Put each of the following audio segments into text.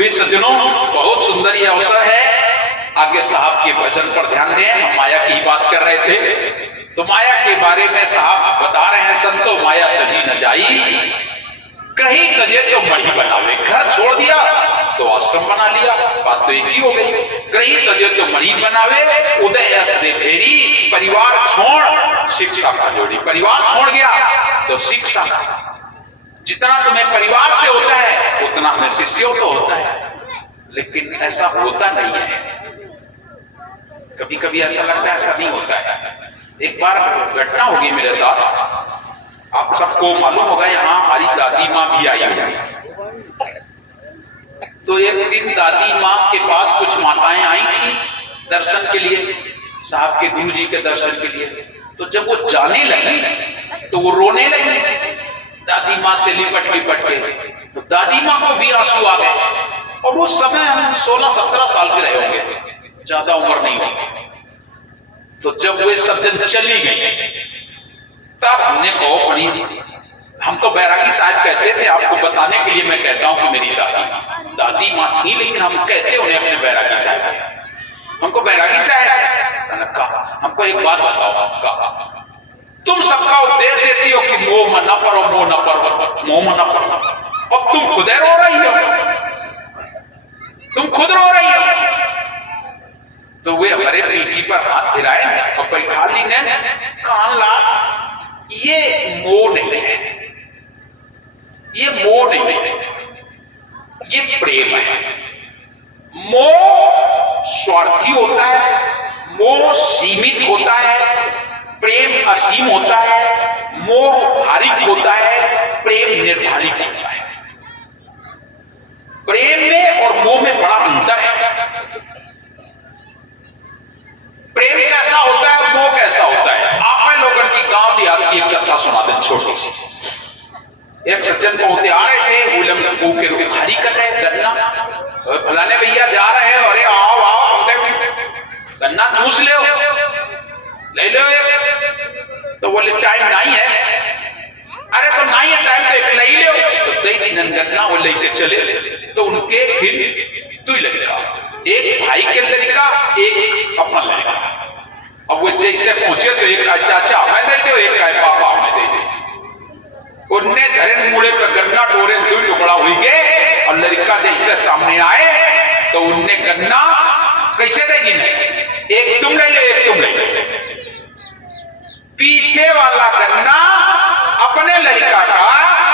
प्रिय सज्जनों, बहुत सुंदर ये अवसर है। आगे साहब के वचन पर ध्यान दें। हम माया की बात कर रहे थे, तो माया के बारे में साहब बता रहे हैं, संतो माया तजी न जाई, कहीं तजे तो मढ़ी बनावे। घर छोड़ दिया तो आश्रम बना लिया, बात तो एक ही हो गई। कहीं तजे तो मढ़ी बनावे, उदय अस दे फेरी, परिवार छोड़ शिक्षा का जोड़ी। परिवार छोड़ गया तो शिक्षा, जितना तुम्हें परिवार से होता है उतना हमें शिष्यों तो होता है, लेकिन ऐसा होता नहीं है। कभी कभी ऐसा लगता है ऐसा नहीं होता है। एक बार घटना होगी मेरे साथ, आप सबको मालूम होगा, यहाँ हमारी दादी माँ भी आई है। तो एक दिन दादी माँ के पास कुछ माताएं आई थी दर्शन के लिए, साहब के गुरु जी के दर्शन के लिए। तो जब वो जाने लगी तो वो रोने लगी, दादी माँ से लिपट लिपट के। तो दादी माँ को भी आंसू आ गए, और उस समय हम 16-17 साल के रहे होंगे, ज्यादा उम्र नहीं होगी। तो जब वे सज्जन चली गई तब हमने कहो पड़ी। हम तो बैरागी साहब कहते थे, आपको बताने के लिए मैं कहता हूं कि मेरी दादी माँ थी, लेकिन हम कहते उन्हें अपने बैरागी साहब। हमको बैरागी साहब कहा, हमको एक बात बताओ, कहा तुम सबका उपदेश देती हो कि मोह न करो, मोह न करो, मोह न करो, और तुम खुद रो रही हो, तुम खुद रो रही हो। तो वे हमारे पीठी पर हाथ फिराए और बैठा ली ने, कान ला, ये मोह नहीं है, ये मोह नहीं है, ये प्रेम है। मोह स्वार्थी होता है, मोह सीमित होता है, प्रेम असीम होता है। मोह हारिक होता है, प्रेम निर्धारित होता है। प्रेम में और मोह में बड़ा अंतर है। प्रेम कैसा होता है, मोह कैसा होता है। आप लोगों की गांव देहात की एक कथा सुना दें छोटी सी। एक सज्जन पहुंचे आ रहे थे, उलम के रूप खाली कर रहे गन्ना, फलाने भैया जा रहे हैं, अरे आओ आओ गन्ना चूस ले लो एक। तो बोले टाइम नहीं है। अरे तो नहीं है टाइम, तो एक नहीं ले, तो दे दी गन्ना वो लेके चले। तो उनके फिर दो लड़का, एक भाई के लड़का, एक अपना लड़का। अब वो जैसे पूछे तो एक का चाचा हमें दे दो, एक का पापा हमें दे दो। उनने धरे मुड़े पर गन्ना टोरे दो टुकड़ा हुई गए, और लड़का जैसे सामने आए तो उनने गन्ना कैसे दे दी, एक तुम ले लो, एक तुम ले लो। पीछे वाला गन्ना अपने लड़का का,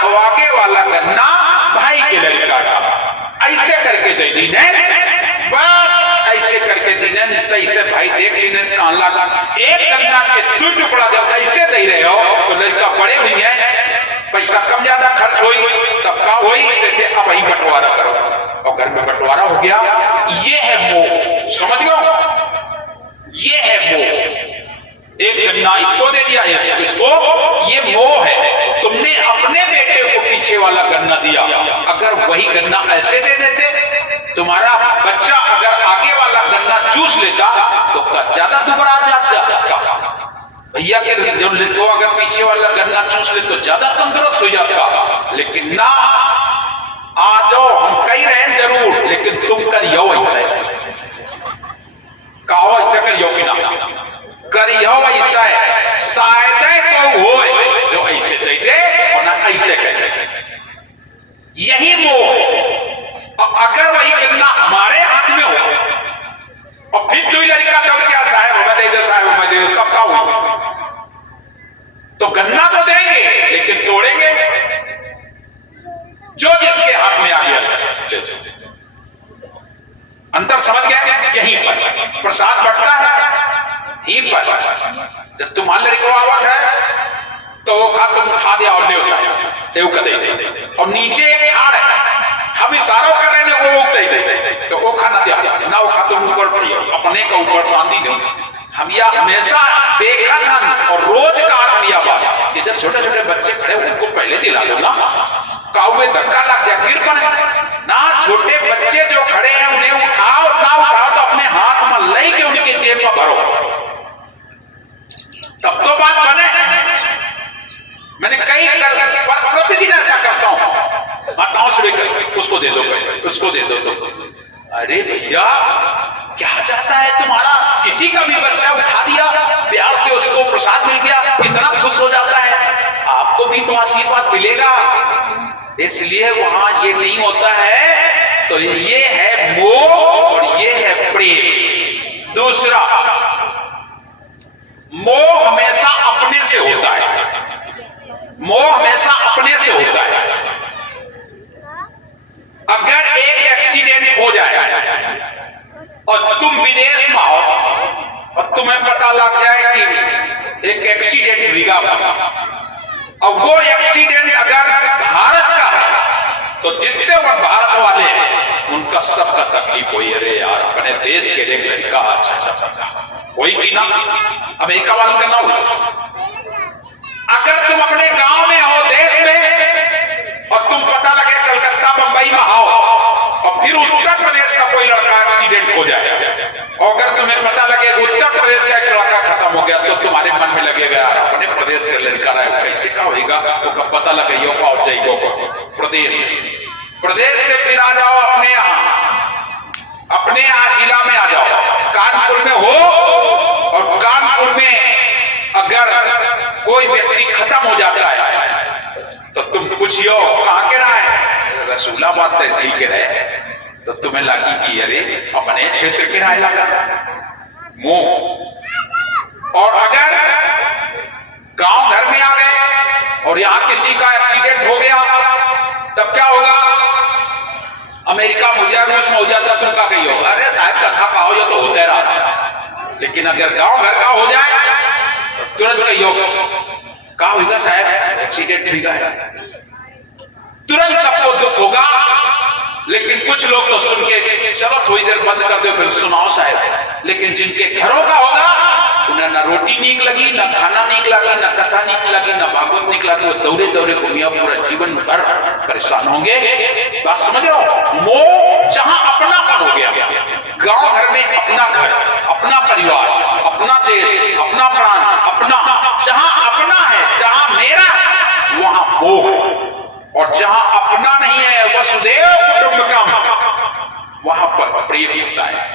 और आगे वाला गन्ना भाई के लड़का का। ऐसे करके दे दी ने, बस ऐसे करके दी ने। तैसे भाई देख लीने, कान लगा, एक गन्ना के दो टुकड़ा जब ऐसे दे रहे हो तो लड़का बड़े हुई है, पैसा कम ज्यादा खर्च हुई, तब का हुई देखे, अब वही बंटवारा करो, और घर में बंटवारा हो गया। ये है मोह, समझ गए, ये है मोह। एक गन्ना इसको दे दिया, इसको, ये मोह है। तुमने अपने बेटे को पीछे वाला गन्ना दिया, अगर वही गन्ना ऐसे दे देते, तुम्हारा बच्चा अगर आगे वाला गन्ना चूस लेता तो ज्यादा दुबरा जाता। भैया के जो अगर पीछे वाला गन्ना चूस ले तो ज्यादा तंदुरुस्त हो जाता। लेकिन ना, आ जाओ, हम कह रहे हैं जरूर, लेकिन तुम करियो ऐसा, कहो ऐसा करियो कि ना करियो ऐसा है, शायद तो हो जो ऐसे दे दे और ना ऐसे कहे। यही मोह। अगर वही गन्ना हमारे हाथ में हो और फिर कोई लड़का दौड़ क्या, साहब हमें दे दो, साहब हमें दे दो, तब का हुई। तो गन्ना तो देंगे लेकिन तोड़ेंगे, जो जिसके हाथ में आ गया ले जाओ। अंतर समझ गया? यहीं पर प्रसाद बढ़ता है, ही पर जब तुम्हारे लड़का आवत है तो वो खा, तुम खा दिया और ले साहब का दे दे, और नीचे एक खाड़ है, हम इशारों कर रहे हैं वो दे दे, तो वो खाना दिया ना, वो खा तुम ऊपर अपने का ऊपर बांधी दो। हम यह हमेशा देखा था और रोज कहा लिया बात कि जब छोटे छोटे बच्चे खड़े उनको पहले दिला दो ना, काऊ में धक्का लग जाए गिर पड़े ना। छोटे बच्चे जो खड़े हैं उन्हें उठाओ ना, उठाओ तो अपने हाथ में ले के उनके जेब में भरो, तब तो बात बने। मैंने कई प्रतिदिन ऐसा करता हूं, माताओं से लेकर उसको दे दो, पहले उसको दे दो तुम। अरे भैया क्या चाहता है तुम्हारा? किसी का भी बच्चा उठा दिया, प्यार से उसको प्रसाद मिल गया, कितना खुश हो जाता है। आपको भी तो आशीर्वाद मिलेगा, इसलिए वहां ये नहीं होता है। तो ये है मोह और ये है प्रेम। दूसरा, मोह हमेशा अपने से होता है, मोह हमेशा अपने से होता है। अगर एक एक्सीडेंट हो जाए और तुम विदेश में हो और तुम्हें पता लग जाए कि एक एक्सीडेंट हुआ, अब वो एक्सीडेंट अगर भारत का है तो जितने वो भारत वाले हैं उनका सबका तकलीफ हुई। अरे यार अपने देश के एक लड़का अच्छा कोई की ना, अमेरिका वालों का ना हुई। अगर तुम अपने गांव में हो, देश में, और तुम पता लगे कलकत्ता बंबई में हो और फिर उत्तर प्रदेश का कोई लड़का एक्सीडेंट हो जाए, और अगर तुम्हें पता लगे उत्तर प्रदेश का एक लड़का खत्म हो गया, तो तुम्हारे मन में लगेगा अपने प्रदेश का लड़का रहा कैसे का होगा, तो कब पता लगे यो का जाइयो प्रदेश में। प्रदेश से फिर आ जाओ अपने यहाँ जिला में आ जाओ, कानपुर में हो, और कानपुर में अगर कोई व्यक्ति खत्म हो जाता है तो तुम पूछियो कहां के रहा है, रसूलाबाद तहसील के रहे, तो तुम्हें लगी कि अरे अपने क्षेत्र के रहा लगा मोह। और अगर गांव घर में आ गए और यहां किसी का एक्सीडेंट हो गया, तब क्या होगा? अमेरिका में हो जाए, रूस में हो जाता, तुम का कही होगा अरे साहब कथा का हो, तो होता रहा। लेकिन अगर गांव घर का हो जाए तो तुरंत कही होगा का होगा साहब एक्सीडेंट हुआ है, तुरंत सबको दुख होगा। लेकिन कुछ लोग तो सुन के चलो थोड़ी देर बंद कर दो फिर सुनाओ साहब। लेकिन जिनके घरों का होगा उन्हें ना रोटी नीक लगी, ना खाना नीक लगा, ना कथा नीक लगी, ना भागवत नीक लगी, वो दौड़े दौड़े घूमिया पूरा जीवन भर परेशान होंगे। बात समझ रहे हो? मोह जहां अपनापन हो गया, गांव घर में अपना घर, अपना परिवार, अपना देश, अपना प्राण, अपना, जहां अपना है, जहां मेरा है, वहां मोह। और जहां अपना नहीं है, वसुदेव कुटुंबकम, वहां पर प्रेम होता है।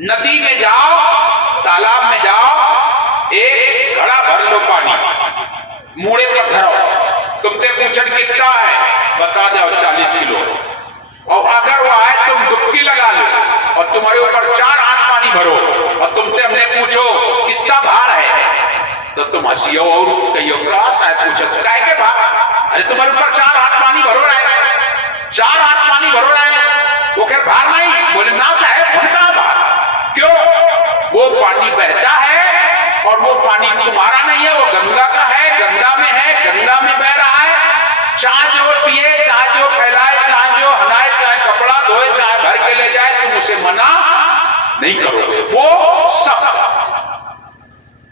नदी में जाओ, तालाब में जाओ, एक घड़ा भर लो पानी, मुड़े पर धरो, तुमसे पूछन कितना है, बता दो 40 किलो। और अगर वो आए तुम डुबकी लगा लो और तुम्हारे ऊपर 4 हाथ पानी भरो और तुमसे हमने पूछो कितना भार है, तो तुम हंसियो और कहियो का शायद पूछो काय के भार, अरे तुम्हारे ऊपर 4 हाथ पानी भरो रहा है, 4 हाथ पानी भरो रहा है, वो खैर भार नहीं। बोले ना साहब हम कहां भार, क्यों? वो पानी बहता है और वो पानी तुम्हारा नहीं है, वो गंगा का है, गंगा में है, गंगा में बह रहा है। चाहे जो पिए, चाहे जो फैलाए, चाहे जो हलाए, चाहे कपड़ा धोए, चाहे भर के ले जाए, तुम उसे मना नहीं करोगे, वो सब।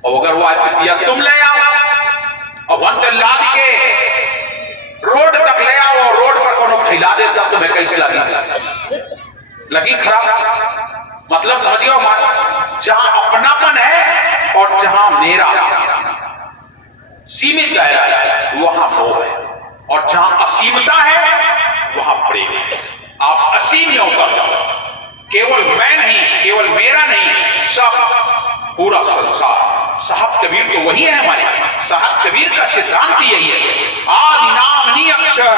और अगर वो आज पिया तुम ले आओ और वंत लाद के रोड तक ले आओ और रोड पर कोनो फैला देता, तुम्हें कैसे लगी खराब। मतलब समझियो, जहां अपनापन है और जहां मेरा सीमित दायरा है वहां मोह है, और जहां असीमता है वहां प्रेम है। आप असीम में उतर जाओ, केवल मैं नहीं, केवल मेरा नहीं, सब पूरा संसार। साहब कबीर तो वही है हमारे, साहब कबीर का सिद्धांत यही है, आदि नाम नी अक्षर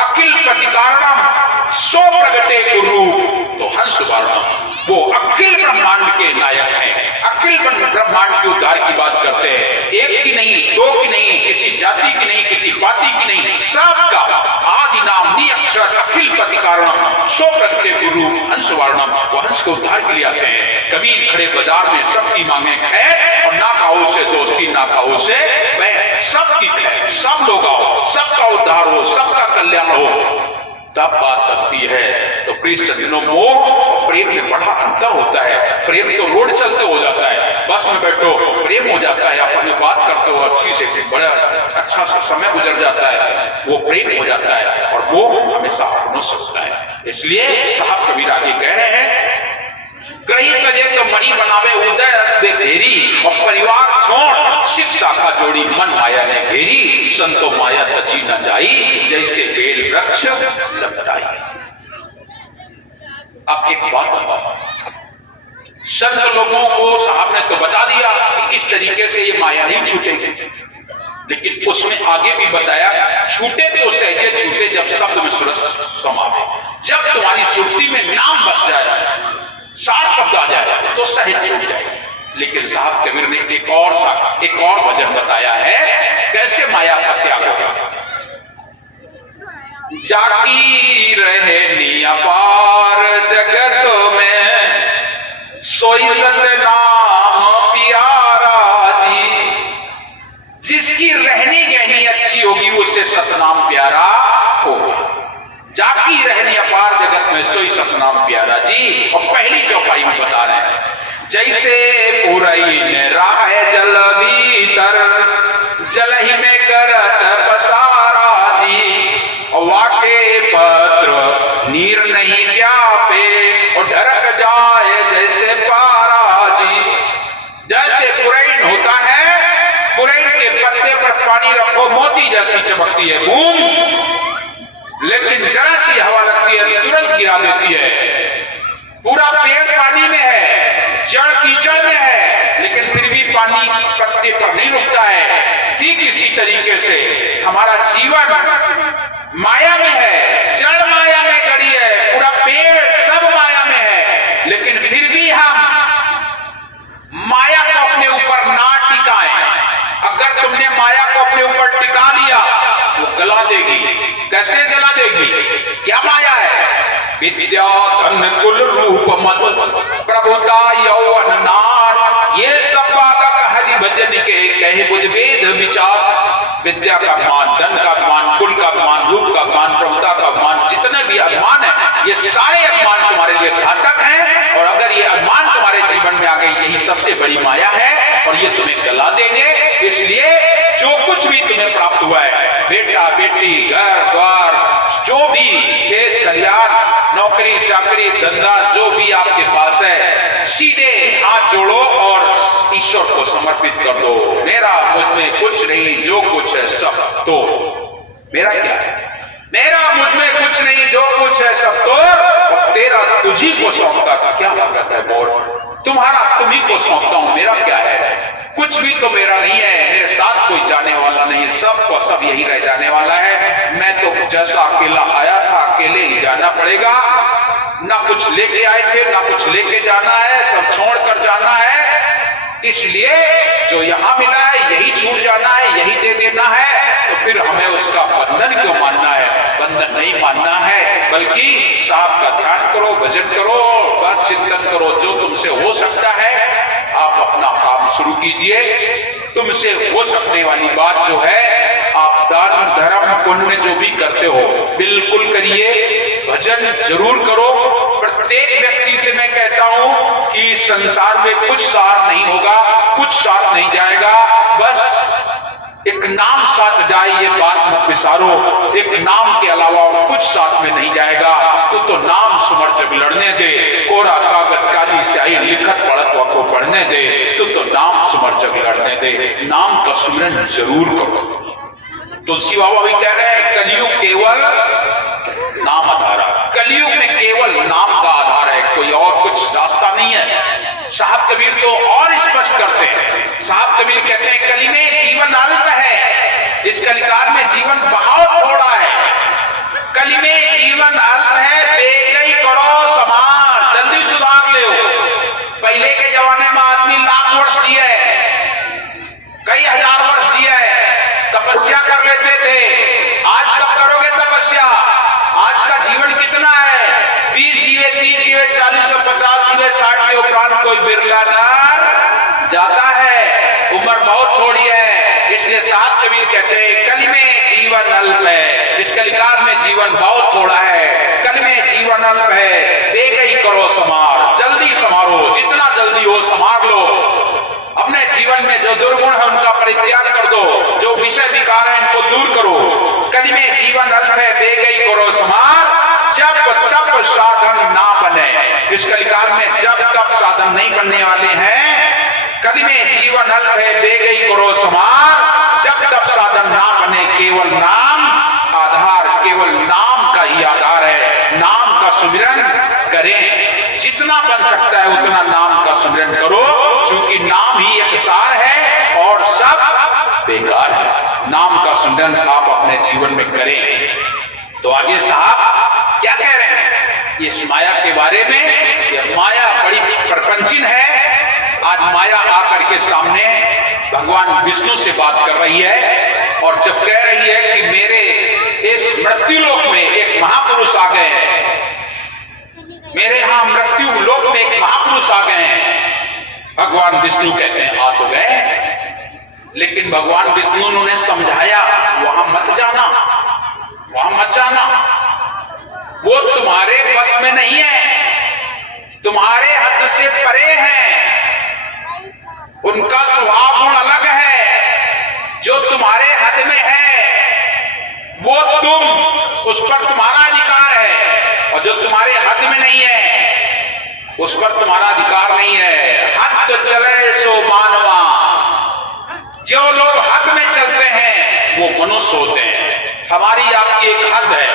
अखिल प्रतिकारणम सो प्रगटे गुरु। तो हंस वर्णम वो अखिल ब्रह्मांड के नायक हैं, अखिल ब्रह्मांड के उद्धार की बात करते हैं। एक की नहीं, दो की नहीं, किसी जाति की नहीं, किसी पाति की नहीं, सबका आदि नाम नी अक्षर अखिल प्रतिकारणम सो प्रगटे गुरु हंस वर्णम। वो हंस के उद्धार के लिए आते हैं। कबीर खड़े बाजार में सबकी मांगे खैर, और ना खाओ से दोस्ती, ना खाओ से मैं, सबकी खैर, सब लोग आओ, सबका उद्धार हो, सबका कल्याण हो, तब बात बनती है। तो प्रिय सज्जनों, मोह प्रेम में बड़ा अंतर होता है। प्रेम तो रोड चलते हो जाता है, बस में बैठो प्रेम हो जाता है, अपनी बात करते हो अच्छी से, बड़ा अच्छा सा समय गुजर जाता है, वो प्रेम हो जाता है। और मोह हमेशा अपनों से होता है। इसलिए साहब कबीर आगे कह रहे हैं, कहीं तजे तो मणि बनावे उदय रस दे घेरी, और परिवार छोड़ शिक्षा का जोड़ी मन माया ने घेरी, संतो माया तजी न जाई, जैसे बेल वृक्ष लपटाई। अब एक बात बताओ, संत लोगों को साहब ने तो बता दिया कि इस तरीके से ये माया नहीं छूटेगी, लेकिन उसमें आगे भी बताया छूटे तो सहजे छूटे जब शब्द में सूरज समावे, जब तुम्हारी सुरती में नाम बस जाए, 7 शब्द आ जाए तो सहज छूट जाए। लेकिन साहब कबीर ने एक और वजन बताया है कैसे माया का त्याग होगा। जाकी रहे अपार जगत में सोई सतनाम प्यारा जी, जिसकी रहनी गहनी अच्छी होगी उससे सतनाम प्यारा होगा। जाकी रहनी अपार जगत में सोई सतनाम प्यारा जी। और पहली चौपाई में बता रहे हैं जैसे पुरई ने राह जल भीतर जल ही में करत पसारा जी, वाके पत्र नीर नहीं व्यापे और ढरक जाए जैसे पारा जी। जैसे पुरैन होता है, पुरैन के पत्ते पर पानी रखो मोती जैसी चमकती है बूंद, लेकिन जरा सी हवा लगती है तुरंत गिरा देती है। पूरा पेड़ पानी में है, जड़ कीचड़ में है, लेकिन फिर भी पानी पत्ते पर नहीं रुकता है। ठीक इसी तरीके से हमारा जीवन माया में है, जड़ माया में गड़ी है, पूरा पेड़ सब माया में है, लेकिन फिर भी हम माया को अपने ऊपर ना टिकाएं। अगर तुमने माया को अपने ऊपर टिका लिया वो गला देगी। कैसे गला देगी? क्या माया है? विद्या धन कुल रूप मत प्रभुता यौवन नार, ये सब बाधक हरि भजन के कहे बुध वेद विचार। विद्या का अभिमान, धन का अभिमान, कुल का अभिमान, रूप का अभिमान, प्रभुता का अभिमान, जितने भी अभिमान है ये सारे अभिमान तुम्हारे लिए घातक हैं। और अगर ये अभिमान तुम्हारे जीवन में आ गई यही सबसे बड़ी माया है और ये तुम्हें गला देंगे। इसलिए जो कुछ भी तुम्हें प्राप्त हुआ है, बेटा बेटी, घर द्वार, जो भी खेत खलियान, नौकरी चाकरी धंधा जो भी आपके पास है, सीधे हाथ जोड़ो और ईश्वर को समर्पित कर दो। मेरा मुझ में कुछ नहीं, जो कुछ है सब तो मेरा क्या है, मेरा मुझ में कुछ नहीं, जो कुछ है सब तो तेरा तुझी को सौंपता। क्या बात है बोल, तुम्हारा तुम्ही को सौंपता हूं, मेरा क्या है, कुछ भी तो मेरा नहीं है, मेरे साथ कोई जाने वाला नहीं, सब को सब यही रह जाने वाला है। मैं तो जैसा अकेला आया था अकेले ही जाना पड़ेगा, ना कुछ लेके आए थे ना कुछ लेके जाना है, सब छोड़ कर जाना है। इसलिए जो यहां मिला है यही छूट जाना है, यही दे देना है। तो फिर हमें उसका बंधन क्यों मानना है? बंधन नहीं मानना है, बल्कि साहब का ध्यान करो, भजन करो, बस चिंतन करो। जो तुमसे हो सकता है आप अपना काम शुरू कीजिए। तुमसे हो सकने वाली बात जो है, आप दान धर्म पुण्य जो भी करते हो बिल्कुल करिए, भजन जरूर करो। प्रत्येक व्यक्ति से मैं कहता हूं कि संसार में कुछ साथ नहीं होगा, कुछ साथ नहीं जाएगा, बस एक नाम साथ जाए ये बात मत विसारो। एक नाम के अलावा और कुछ साथ में नहीं जाएगा। तो नाम सुमर जग लड़ने दे, कोरा कागज काली स्याही लिखत पढ़त को पढ़ने दे। तो नाम सुमर जग लड़ने दे, नाम का सुमरन जरूर करो। तुलसी बाबा भी कह रहे हैं कलयुग केवल नाम आधार, कलयुग में केवल नाम का आधार है, कोई और कुछ रास्ता नहीं है। साहब कबीर तो और स्पष्ट करते हैं। साहब कबीर कहते हैं कली में जीवन अल्प है, इस कलिकाल में जीवन बहुत थोड़ा है। कली में जीवन अल्प है, बेगई करो समान, जल्दी सुधार ले। पहले के जमाने में आदमी लाख वर्ष जिए, कई हजार वर्ष जिए, तपस्या कर लेते थे। आज कब करोगे तपस्या? आज का जीवन कितना है? 20 जीवे, 30 जीवे, 40 और 50 जीवे, 60 के उपरांत कोई बिरला नर जाता है। उम्र बहुत थोड़ी है। इसलिए साहब कबीर कहते हैं कली में जीवन अल्प है, इस कलिकाल में जीवन बहुत थोड़ा है। कल में जीवन अल्प है, बेगई करो समार, जल्दी समारो, जितना जल्दी हो समार लो। अपने जीवन में जो दुर्गुण है उनका परित्याग कर दो, जो विषय विकार है इनको दूर करो। कली में जीवन अल्प है, बेगई करो समार, जब तब साधन ना बने। इस कलिकाल में जब तब साधन नहीं बनने वाले हैं। कली में जीवन अल्प है, बेगई करो समार, जब तब साधन ना बने। केवल नाम आधार, केवल नाम का ही आधार है। नाम का सुमिरन करें, जितना बन सकता है उतना नाम का सुमिरन करो, क्योंकि नाम ही एक सार है और सब बेकार है। नाम का सुमिरन आप अपने जीवन में करें। तो आगे साहब क्या कह रहे हैं इस माया के बारे में? ये माया बड़ी प्रपंचिन है। आज माया आकर के सामने भगवान विष्णु से बात कर रही है और जब कह रही है कि मेरे इस मृत्यु लोक में एक महापुरुष आ गए हैं, मेरे यहां मृत्यु लोक में एक महापुरुष आ गए हैं। भगवान विष्णु कहते हैं आ तो गए, लेकिन भगवान विष्णु ने समझाया वहां मत जाना, वहां मत जाना, वो तुम्हारे बस में नहीं है, तुम्हारे हद से परे हैं, उनका स्वभाव गुण अलग है। जो तुम्हारे हद में है वो तुम, उस पर तुम्हारा अधिकार है, और जो तुम्हारे हद में नहीं है उस पर तुम्हारा अधिकार नहीं है। हद चले सो मानवा, जो लोग हद में चलते हैं वो मनुष्य होते हैं। हमारी आपकी एक हद है,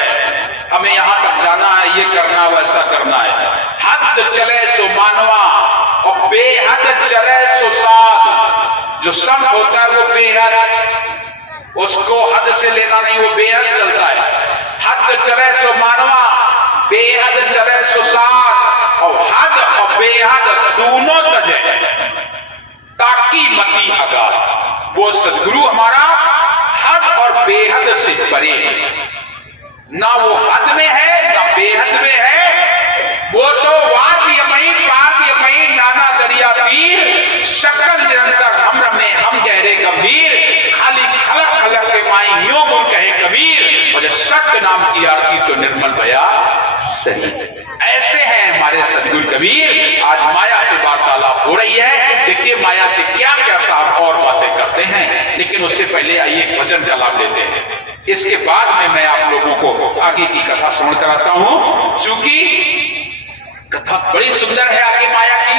हमें यहां तक जाना है, ये करना वैसा करना है। हद चले सो मानवा और बेहद चले सो साध। जो सम होता है वो बेहद, उसको हद से लेना नहीं, वो बेहद चलता है। हद चले सो मानवा, बेहद चले सो साध। और हद और बेहद दोनों तजे ताकि मती अगाध। वो सदगुरु हमारा हद और बेहद से परे, ना वो हद में है ना बेहद में है। वो तो वाद्यमयी पाद्यमयी नाना दरिया पीर, सकल निरंतर हम रमे हम गहरे गंभीर। खाली खलक खलक के माई यो गुण कहे कबीर, और सत्य नाम की आरती तो निर्मल भया सही। ऐसे हैं हमारे सदगुरु कबीर। आज माया से वार्तालाप हो रही है। देखिए माया से क्या क्या साहब और बातें करते हैं, लेकिन उससे पहले आइए भजन का लाभ लेते हैं। इसके बाद में मैं आप लोगों को आगे की कथा श्रवण कराता हूं। चूंकि कथा बड़ी सुंदर है आगे माया की।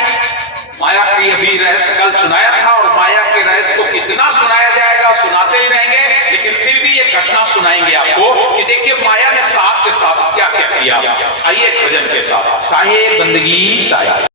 माया की अभी रहस्य कल सुनाया था, और माया के रहस्य को कितना सुनाया जाएगा, सुनाते ही रहेंगे, लेकिन फिर भी ये घटना सुनाएंगे आपको कि देखिए माया ने साथ के साथ क्या क्या किया। आइए भजन के साथ। साहे बंदगी साहे।